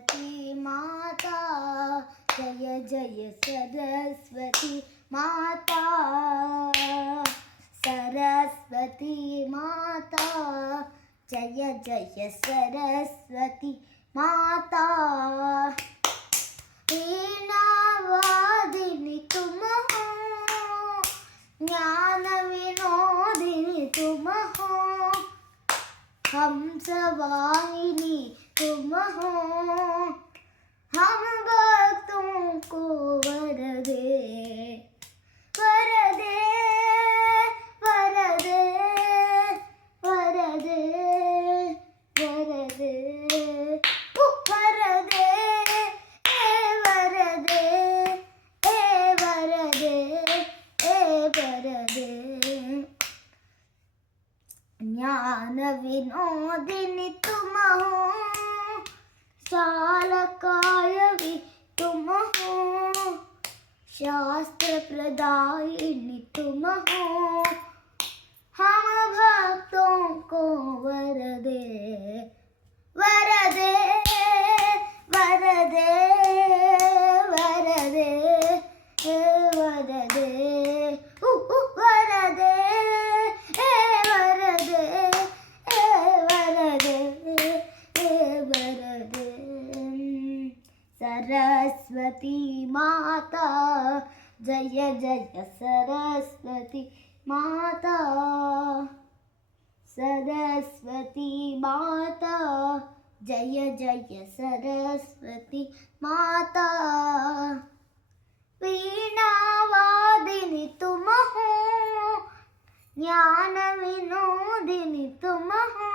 सरस्वती माता, जय जय सरस्वती माता, सरस्वती माता, जय जय सरस्वती माता। वीणावादिनी तुम हो, ज्ञान विनोदिनी तुम हो, हंसवाहिनी तुम हो, हम भक्तों को वर दे, वर दे, वर दे, वर दे, वर दे, वर दे, वर दे, वर दे, वर दे। ज्ञान विनोदिनी तुम हो, शालकायवी तुम हो, शास्त्र प्रदायिनी तुम हो, हम भक्तों को वर दे, वर दे, वर दे, वर दे, वर दे, वर दे, वर दे, वर दे, वर दे। सरस्वती माता, जय जय सरस्वती माता, सरस्वती माता, जय जय सरस्वती माता। वीणावादिनी तुम हो, ज्ञान विनोदिनी तुम हो,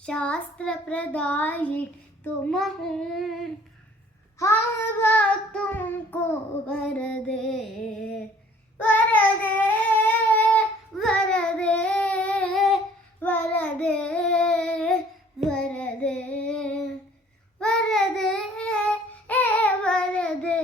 शास्त्र प्रदायिनी तुम हो, हम भक्तों को वर दे, वर दे, वर दे, वर दे, वर दे, वर दे, वर दे, वर दे।